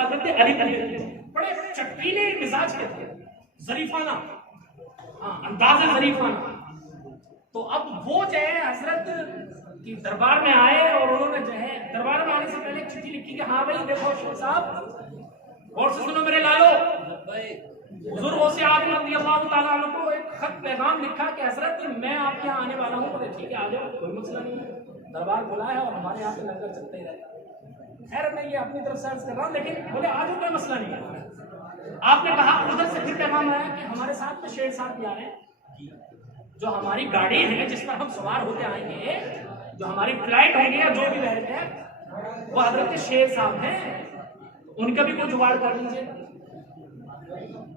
حضرت علی بڑے چٹکیلے مزاج کے تھے، ظریفانہ، انداز ظریفانہ. تو اب وہ جو ہے حضرت کی دربار میں آئے اور انہوں نے جو ہے دربار میں آنے سے پہلے ایک چٹھی لکھی کہ ہاں بھائی دیکھو شیخ صاحب اور سے سنو میرے لالو، حضور غوث اعظم رضی اللہ تعالیٰ عنہ کو ایک خط پیغام لکھا کہ حضرت میں آپ کے یہاں آنے والا ہوں. بولے ٹھیک ہے آ جاؤ، کوئی مسئلہ نہیں ہے، دربار کھلا ہے اور ہمارے یہاں پہ لنگر چلتا ہی رہتا ہے. خیر میں یہ اپنی طرف سے عرض کر رہا ہوں، لیکن بولے آ جاؤ کوئی مسئلہ نہیں ہے. آپ نے کہا ادھر سے پھر پیغام آیا کہ ہمارے ساتھ میں شیر صاحب بھی آ رہے ہیں، جو ہماری گاڑی ہے جس پر ہم سوار ہوتے آئیں گے، جو ہماری فلائٹ ہوگی یا جو بھی بحث ہے وہ حضرت شیر صاحب ہیں، ان کا بھی کوئی جگاڑ کر لیجیے.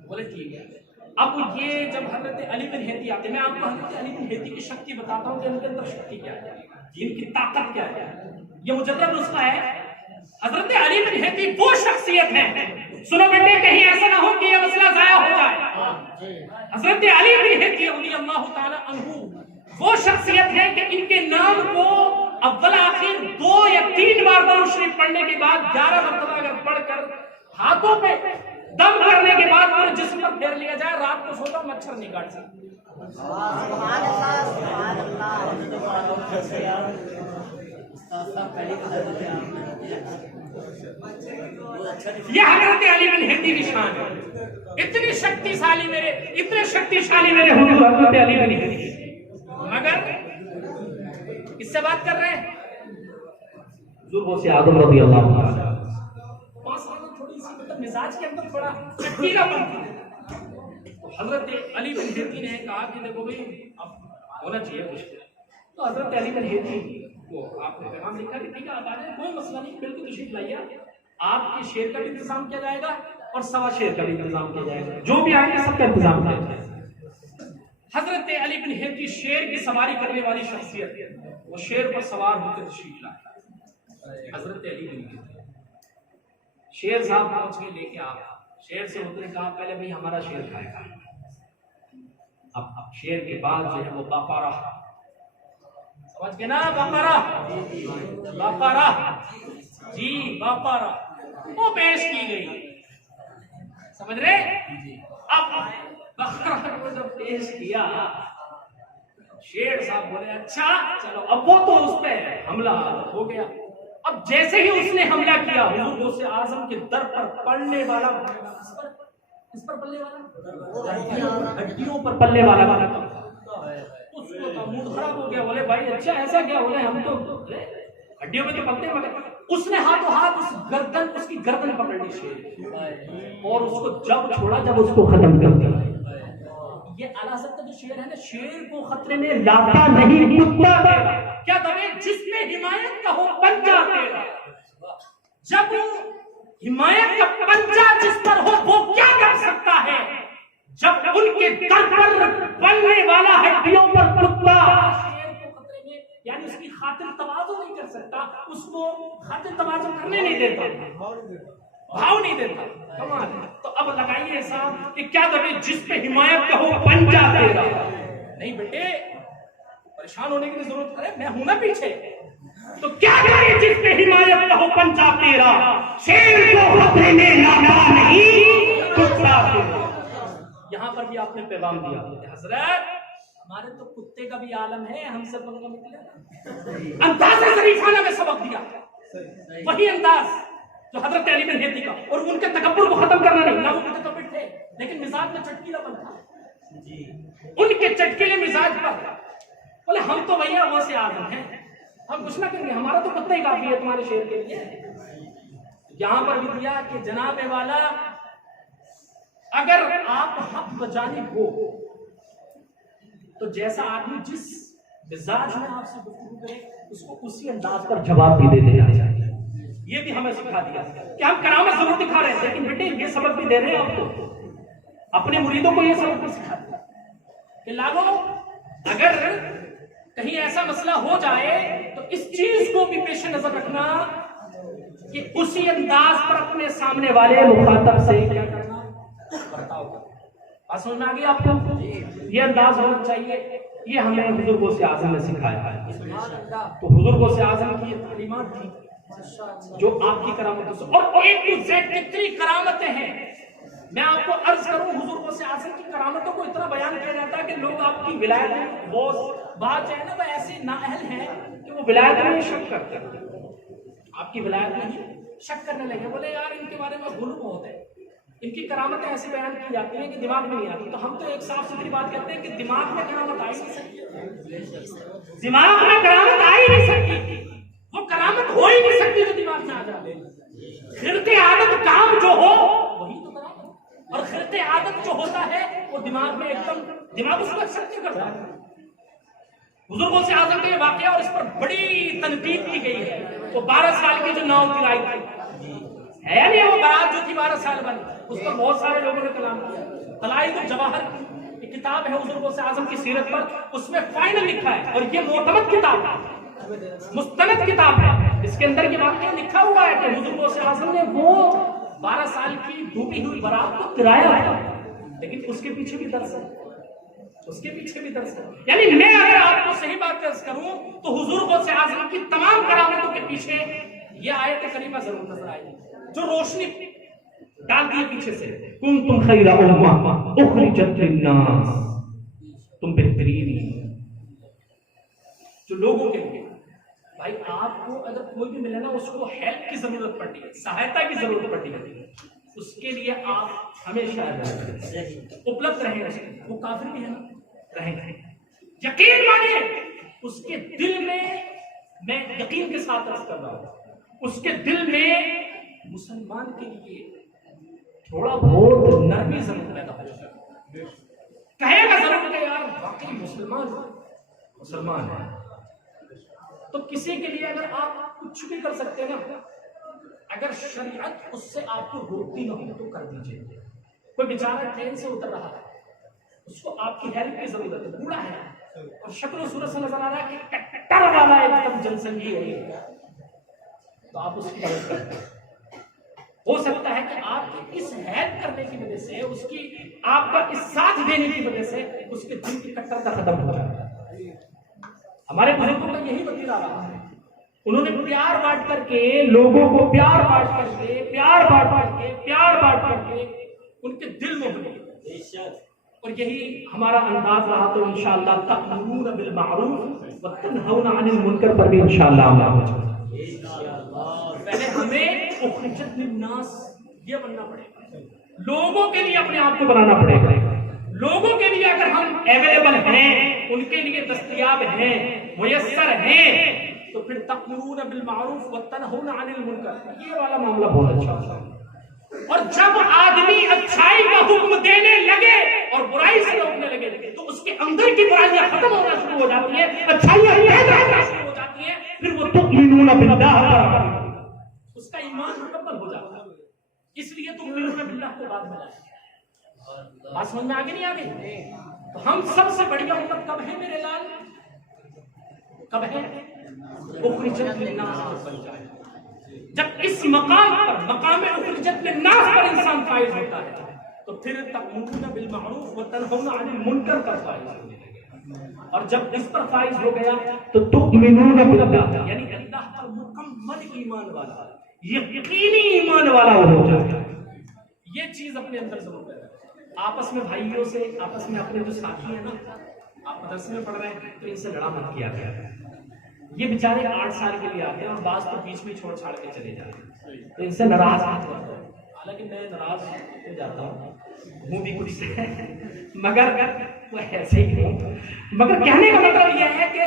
بولے ٹھیک ہے. اب یہ جب حضرت علی بن ہیتی آتے، میں آپ کو حضرت علی بن ہیتی کی شکتی بتاتا ہوں کہ ان کے اندر شکتی کیا ہے، ان کی طاقت کیا ہے. یہ مجرد نسخہ ہے. حضرت علی بن ہیتی وہ شخصیت ہے، سنو بیٹے کہیں ایسا نہ ہو کہ یہ مسئلہ ضائع ہو جائے. حضرت علی بن ہیتی رضی اللہ تعالی عنہ وہ شخصیت ہے کہ ان کے نام کو اول آخر 2 یا 3 بار درود شریف پڑھنے کے بعد 11 مرتبہ اگر پڑھ کر ہاتھوں پہ دم کرنے کے بعد پورے جسم پر پھیر لیا جائے، رات کو سوتا مچھر نہیں کاٹ سکتے. سبحان اللہ سبحان اللہ. یہ حضرت علی بن ہیتی کی شان ہے. اتنی شکتیشالی میرے، اتنے شکتیشالی میرے حضور حضرت علی بن ہیتی. مگر کس سے بات کر رہے ہیں؟ حضور غوث اعظم رضی اللہ عنہ. تھوڑی سی مطلب مزاج کے اندر تھوڑا چٹکیلا پن تھا. حضرت علی بن ہیتی نے کہا کہ دیکھو بھائی اب ہونا چاہیے کچھ. تو حضرت علی بن ہیتی کو آپ نے پیغام لکھا کہ ٹھیک ہے آپ آ جائیں، کوئی مسئلہ نہیں، بالکل تشریف لائیے. آپ کے شیر کا بھی انتظام کیا جائے گا اور سوا شیر کا بھی انتظام کیا جائے گا، جو بھی آئیں گے سب کا انتظام کیا جائے گا. حضرت علی بن ہیتی شیر کی سواری کرنے والی شخصیت ہے. وہ شیر پر سوار ہو کے تشریف لائے. حضرت علی بن ہیتی شیر صاحب پہنچ کے لے کے آپ شیر سے ہوتے نے کہا پہلے بھائی ہمارا شیر کھائے گا. اب شیر کے بعد جو ہے وہ باقارہ، سمجھ کے نا، باقارہ باقارہ جی باقارہ وہ پیش کی گئی، سمجھ رہے. اب باقارہ کو جب پیش کیا شیر صاحب بولے اچھا چلو اب وہ تو اس پہ حملہ ہو گیا. اب جیسے ہی اس نے حملہ کیا حضور غوث اعظم کے در پر پڑنے والا، اس پر پلنے والا، ہڈیوں پر پلنے والا اس کو موڈ خراب ہو گیا. بولے بھائی اچھا ایسا کیا؟ بولے ہم تو ہڈیوں میں تو پلتے ہیں. مگر اس نے ہاتھوں ہاتھ اس کی گردن پکڑ لی شیر اور اس کو جب چھوڑا، جب اس کو ختم کر دیا. یہ اعلیٰ حضرت کا جو شعر ہے نا، شیر کو خطرے میں لاتا نہیں کتا تیرا، کیا دبے جس میں حمایت کا ہو پنجہ تیرا. جب حمایت کا پنجہ جس پر ہو وہ کیا کر سکتا ہے، جب ان کے در پر پلنے والا ہڈیوں پر کتا. شیر کو خطرے میں یعنی اس کی خاطر تواضع نہیں کر سکتا، اس کو خاطر تواضع کرنے نہیں دیتا، بھاؤ نہیں دیتا. کمال. تو اب لگائیے صاحب کہ کیا دبے جس پہ حمایت کا ہو پنجہ تیرا. نہیں بیٹے پریشان ہونے کی ضرورت ہے، میں ہوں نا پیچھے. تو کیا کرے جس پہ حمایت کا ہو پنجہ تیرا، شیر کو خطرے میں لاتا نہیں کتا تیرا. یہاں پر بھی آپ نے پیغام دیا حضرت ہمارے تو کتے کا بھی عالم ہے، ہم سے پنگا مت لے. انداز ظریفانہ میں سبق دیا، وہی انداز جو حضرت علی بن ہیتی کا. اور ان کے تکبر کو ختم کرنا نہیں، نہ وہ متکبر تھے لیکن مزاج میں چٹکیلا پن تھا. ان کے چٹکیلے مزاج پر بولے ہم تو بھیا غوث اعظم ہیں، ہم کچھ نہ کریں گے، ہمارا تو کتا ہی کافی ہے تمہارے شیر کے لیے. یہاں پر بھی دیا کہ جناب والا اگر آپ حق بجانب ہو تو جیسا آدمی جس مزاج میں آپ سے گفتگو کرے اس کو اسی انداز پر جواب بھی دے دینا چاہیے. یہ بھی ہمیں سکھا دیا کہ ہم کرامت ضرور دکھا رہے ہیں لیکن بیٹے یہ سبق بھی دے رہے ہیں آپ کو، اپنے مریدوں کو یہ سبق بھی سکھا دیا کہ لاگو اگر کہیں ایسا مسئلہ ہو جائے تو اس چیز کو بھی پیش نظر رکھنا کہ اسی انداز پر اپنے سامنے والے مخاطب سے کیا کرنا، برتاؤ کرنا. بات سمجھ میں آ گئی آپ کو؟ یہ انداز ہونا چاہیے. یہ ہمیں حضور غوث اعظم نے سکھایا ہے. تو حضور غوث اعظم کی یہ تعلیمات تھی جو آپ کی کرامتوں سے، اور ایک ٹو زیڈ کتنی کرامتیں ہیں. میں آپ کو عرض کروں حضور غوث اعظم کی کرامتوں کو اتنا بیان کیا جاتا ہے کہ لوگ آپ کی ولایت میں بات جو ہے نا وہ ایسے نااہل ہیں کہ وہ ولایت میں شک کرتے ہیں، آپ کی ولایت میں ہی شک کرنے لگے. بولے یار ان کے بارے میں غلو بہت ہے، ان کی کرامتیں ایسے بیان کی جاتی ہیں کہ دماغ میں نہیں آتی. تو ہم تو ایک صاف ستھری بات کہتے ہیں کہ دماغ میں کرامت آ ہی نہیں سکتی، دماغ میں کرامت آ ہی نہیں سکتی، وہ کرامت ہو ہی نہیں سکتی جو دماغ میں آ جائے. خرق عادت کام جو ہو وہی تو کرامت، اور خرق عادت جو ہوتا ہے وہ دماغ میں ایک دم دماغ اس کو ایکسپٹ نہیں کرتا. حضور غوث اعظم کا یہ واقعہ اور اس پر بڑی تنقید کی گئی ہے. وہ 12 سال کی جو ناؤ تلائی تھی ہے نہیں، وہ بارات جو تھی 12 سال بن، اس پر بہت سارے لوگوں نے کلام کیا. طلائع الجواہر ایک کتاب ہے حضور غوث اعظم کی سیرت پر، اس میں فائنل لکھا ہے، اور یہ معتمد کتاب ہے، مستند کتاب ہے. اس کے اندر یہ واقعہ لکھا ہوا ہے کہ حضور غوث اعظم نے وہ 12 سال کی ڈوبی ہوئی بارات کو ترایا ہے، لیکن اس کے پیچھے بھی درس ہے، اس کے پیچھے بھی درس ہے. یعنی میں اگر آپ کو صحیح بات درس کروں تو حضور غوث اعظم کی تمام کرامتوں کے پیچھے یہ آیت کریمہ ضرور نظر آئے گی جو روشنی ڈال دی پیچھے سے. کنتم خیر امہ اخرجت للناس، تم بہترین جو لوگوں کے لیے. بھائی آپ کو اگر کوئی بھی ملے نا اس کو ہیلپ کی ضرورت پڑتی ہے، سہایتا کی ضرورت پڑتی ہے، اس کے لیے آپ ہمیشہ اپلبدھ رہیں. وہ کافر بھی ہے نا، رہیں یقین مانیے اس کے دل میں یقین کے ساتھ عرض کر رہا ہوں، اس کے دل میں مسلمان کے لیے تھوڑا بہت نرمی ضرور پیدا ہو جائے، کہے گا ضرور کہ یار واقعی مسلمان ہے. تو کسی کے لیے اگر آپ کچھ بھی کر سکتے ہیں نا، اگر شریعت اس سے آپ کو روکتی نہ ہو تو کر دیجیے. کوئی بیچارہ ٹرین سے اتر رہا ہے، اس کو آپ کی ہیلپ کی ضرورت ہے، بوڑھا ہے اور شکل و صورت سے نظر آ رہا ہے کہ ٹر والا ایک دم جنسنگی ہے، تو آپ اس کی مدد کرتے ہیں. ہو سکتا ہے کہ آپ کی اس ہیلپ کرنے کی وجہ سے، اس کی آپ کا اس ساتھ دینے کی وجہ سے اس کے دل کی کٹرتا ختم ہو جائے. ہمارے بزرگوں کا یہی وتیرہ رہا ہے، انہوں نے پیار بانٹ کر کے لوگوں کو پیار بانٹ کر کے ان کے دل میں بنے، اور یہی ہمارا انداز رہا. تو انشاءاللہ تأمرون بالمعروف وتنہون عن المنکر پر بھی انشاءاللہ پہلے ہمیں اخرجت للناس یہ بننا پڑے گا، لوگوں کے لیے اپنے آپ کو بنانا پڑے گا. لوگوں کے لیے اگر ہم اویلیبل ہیں، ان کے لیے دستیاب ہیں، میسر ہیں، تو پھر تأمرون بالمعروف وتنہون عن المنکر یہ والا معاملہ بہت اچھا ہوتا ہے. اور جب آدمی اچھائی کا حکم دینے لگے اور برائی سے روکنے لگے تو اس کے اندر کی برائیاں ختم ہونا شروع ہو جاتی ہیں، اچھائیاں پیدا ہونا شروع ہو جاتی ہیں. پھر وہ تؤمنون باللہ، اس کا ایمان مکمل ہو جاتا ہے. اس لیے تؤمنون باللہ کو بعد میں لائیں. بات سمجھ میں آگے نہیں آگے؟ تو ہم سب سے بڑی امت کب ہے میرے لال؟ کب ہے؟ اخرجت للناس بن جائے. جب اس مقام پر، مقام اخرجت للناس پر انسان فائز ہوتا ہے تو پھر تأمرون بالمعروف وتنہون عن المنکر کا فائز ہونے لگے. اور جب اس پر فائز ہو گیا تو تؤمنون باللہ، یعنی اللہ پر مکمل ایمان والا، یقینی ایمان والا ہو جائے. یہ چیز اپنے اندر ضرور ہے. آپس میں بھائیوں سے، آپس میں اپنے جو ساتھی ہیں نا، آپ مدرسے میں پڑھ رہے ہیں تو ان سے لڑا مت کیا گیا. یہ بیچارے 8 سال کے لیے آتے ہیں اور بعض تو بیچ میں چھوڑ چھاڑ کے چلے جاتے ہیں، تو ان سے ناراض مت ہو. حالانکہ میں ناراض ہو جاتا ہوں، ہوں بھی کچھ سے، مگر وہ ایسے ہی ہوں. مگر کہنے کا مطلب یہ ہے کہ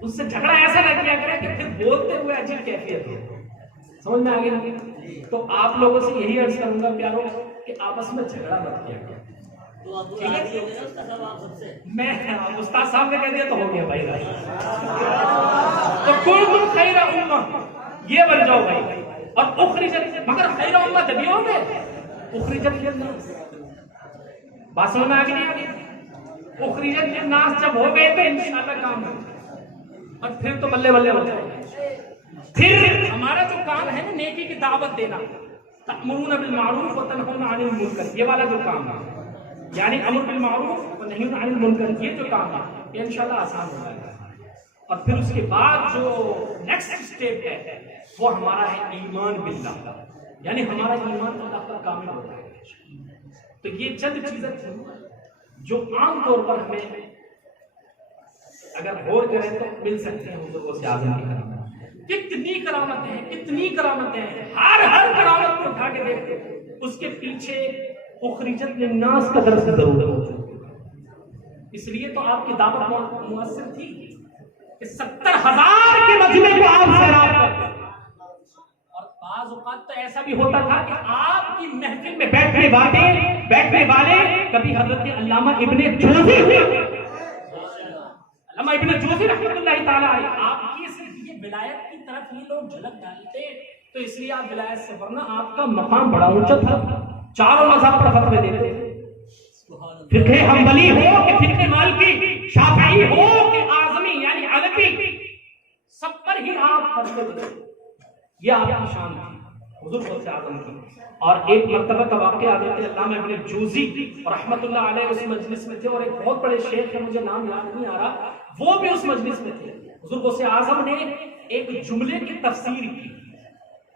اس سے جھگڑا ایسا نہ کیا کرے کہ پھر بولتے ہوئے عجیب کیفیت ہو. سمجھ میں آگے نہیں؟ تو آپ لوگوں سے یہی عرض کروں گا پیاروں کہ آپس میں جھگڑا مت کیا کریں. میں استاد صاحب نے کہہ دیا تو ہو گیا بھائی. تو کنتم خیر امہ یہ بن جاؤ بھائی. اور اخرجت، مگر خیر امہ جب ہو گئے اخرجت للناس. بات سمجھ میں آگے نہیں آگے؟ اخرجت للناس جب ہو گئے تو انشاءاللہ کام ہے، اور پھر تو بلے بلے ہو جائے. پھر ہمارا جو کام ہے نا نیکی کی دعوت دینا، تأمرون بالمعروف وتنہون عن المنکر، یہ والا جو کام ہے، یعنی امر بالمعروف و نہی عن المنکر، یہ جو کام ہے یہ انشاءاللہ آسان ہو جائے گا. اور پھر اس کے بعد جو نیکسٹ اسٹیپ ہے وہ ہمارا ہے ایمان باللہ، یعنی ہمارا ایمان اللہ پر کامل ہوتا ہے. تو یہ چند چیزیں تھیں جو عام طور پر ہمیں اگر غور کریں تو مل سکتے ہیں حضور سے اعظم کی کرامت. کتنی کرامتیں ہیں، ہر کرامت کو اٹھا کے دیکھتے اس کے پیچھے اخرجت للناس کا درس ضرور موجود ہے. اس لیے تو آپ کی دعوت مؤثر تھی کہ 70,000 کے مجمع کو آپ سیراب کرتے. اور بعض اوقات تو ایسا بھی ہوتا تھا کہ آپ کی محفل میں بیٹھنے والے کبھی حضرت علامہ ابن جوزی رحمۃ اللہ تعالیٰ علیہ، آپ کی صرف یہ ولایت کی طرف یہ لوگ جھلک ڈالتے تو اس لیے آپ ولایت سے، ورنہ آپ کا مقام بڑا اونچا تھا. چاروں مذہب پر فتوے دیتے، فقہ حنبلی ہو کہ فقہ مالکی، شافعی ہو کہ اعظمی یعنی حنفی، سب پر ہی آپ فتوے دیتے. یہ آپ کی شان تھی حضور غوث اعظم کی. اور ایک مرتبہ کا واقعہ حضرت علامہ ابن جوزی رحمۃ اللہ علیہ اس مجلس میں تھے، اور ایک بہت بڑے شیخ ہے مجھے نام یاد نہیں آ رہا، وہ بھی اس مجلس میں تھے. حضور غوث اعظم نے ایک جملے کی تفسیر کی،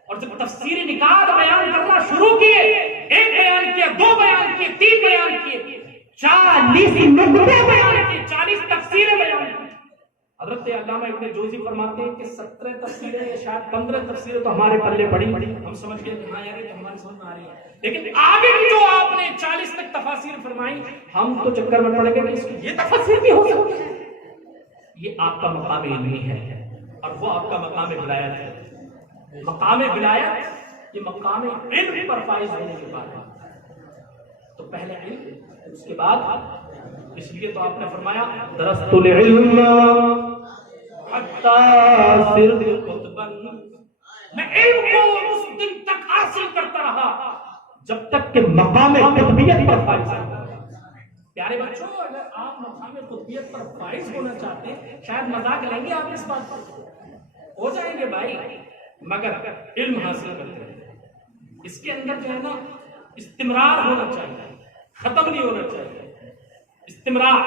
اور جب تفسیر نکات بیان کرنا شروع کیے، ایک بیان کیا، دو بیان کیے، تین بیان کیے، 40 نقطے بیان کیے، 40 تفسیریں بیان کی. حضرت علامہ ابن جوزی فرماتے ہیں کہ 17 تفسیریں یا شاید 15 تفسیریں تو ہمارے پلے پڑی، ہم سمجھ گئے کہ ہاں یار یہ تو ہماری سمجھ میں آ رہی ہے، لیکن آگے بھی جو آپ نے 40 تک تفاسیر فرمائی، ہم تو چکر میں پڑ گئے کہ اس کی یہ تفسیر بھی ہو سکتی ہے. یہ آپ کا مقام علمی ہے اور وہ آپ کا مقام ولایت ہے. مقام ولایت یہ مقام علم پر فائز ہونے کے بعد، تو پہلے علم، اس کے بعد، اس لیے تو آپ نے فرمایا درست العلم حتی صرت قطبا، میں علم کو اس دن تک حاصل کرتا رہا جب تک کہ مقام قطبیت پر فائز ہو. پیارے بچوں، اگر آپ مقام قطبیت پر فائز ہونا چاہتے ہیں، شاید مذاق لیں گے آپ اس بات پر، ہو جائیں گے بھائی، مگر علم حاصل کرتے ہیں. اس کے اندر جو ہے نا استمرار ہونا چاہیے، ختم نہیں ہونا چاہیے. استمرار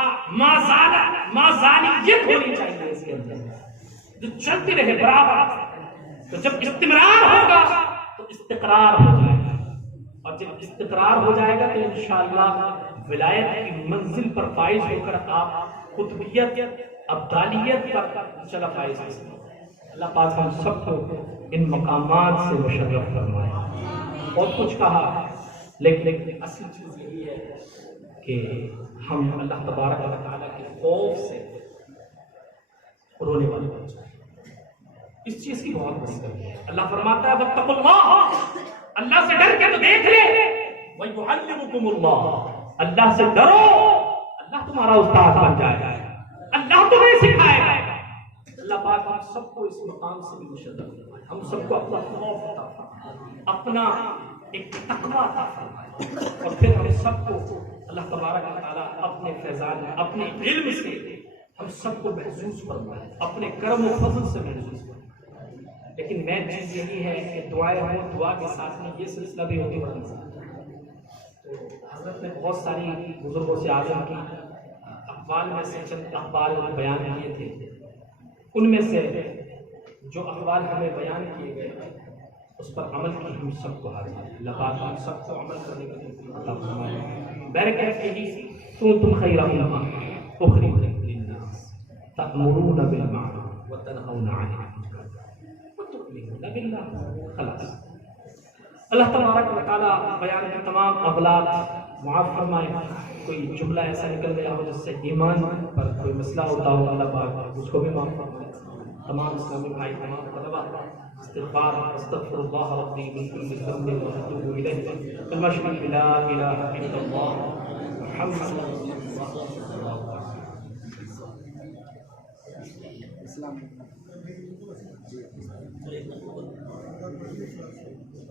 مازالیت ہونی چاہیے اس کے اندر، جو چلتی رہے برابر. تو جب استمرار ہوگا تو استقرار ہو جائے گا، اور جب استقرار ہو جائے گا تو انشاءاللہ ولایت کی منزل پر فائز ہو کر آپ قطبیت، ابدالیت پر انشاءاللہ فائز ہو سکیں. اللہ پاک ہم سب کو ان مقامات سے مشرف فرمائے. بہت کچھ کہا، لیکن اصل چیز یہی ہے کہ ہم اللہ تبارک و تعالیٰ کے خوف سے رونے والے بن جائیں. اس چیز کی بہت بڑی کمی ہے. اللہ فرماتا ہے واتقوا اللہ، اللہ سے ڈر کے تو دیکھ لے، وَيُعَلِّمُكُمُ اللَّهُ، اللہ سے ڈرو، اللہ تمہارا استاد بن جائے گا، اللہ تمہیں سکھائے گا. اللہ پاک ہم سب کو اس مقام سے بھی مشرف فرمائے، ہم سب کو اپنا خوف عطا فرمائے، اپنا ایک تقوی عطا فرمائے، اور پھر ہم سب کو اللہ تبارک و تعالیٰ اپنے فیضان، اپنے علم سے ہم سب کو محسوس فرمائے، اپنے کرم و فضل سے محسوس فرمائے. لیکن مین چیز یہی ہے کہ دعائیں ہوں، دعا کے ساتھ میں یہ سلسلہ بھی ہوتی ہے. تو حضرت نے بہت ساری بزرگوں سے اعظم کی اقوال میں سے چند اقوال بیان کیے تھے. ان میں سے جو اقوال ہمیں بیان کیے گئے اس پر عمل کی ہم سب کو حاضر ہے. اللہ پاک ہم سب کو عمل کرنے کی توفیق عطا فرمائے. برکت یہی کنتم خیر امہ اخرجت للناس تأمرون بالمعروف وتنهون عن المنکر وتؤمنون باللہ. خلاص اللہ تبارک و تعالیٰ بیان کے تمام اغلاط معاف فرمائے. کوئی جملہ ایسا نکل گیا ہو جس سے ایمان پر کوئی مسئلہ ہوتا ہو، اللہ پاک اس کو بھی معاف فرمائے. تمام اسلامی بھائی، تمام طلبہ، استغفار استغفر اللہ ربی من کل ذنب واتوب الیہ بالمشهد لا الہ الا اللہ محمد صلی اللہ علیہ وسلم.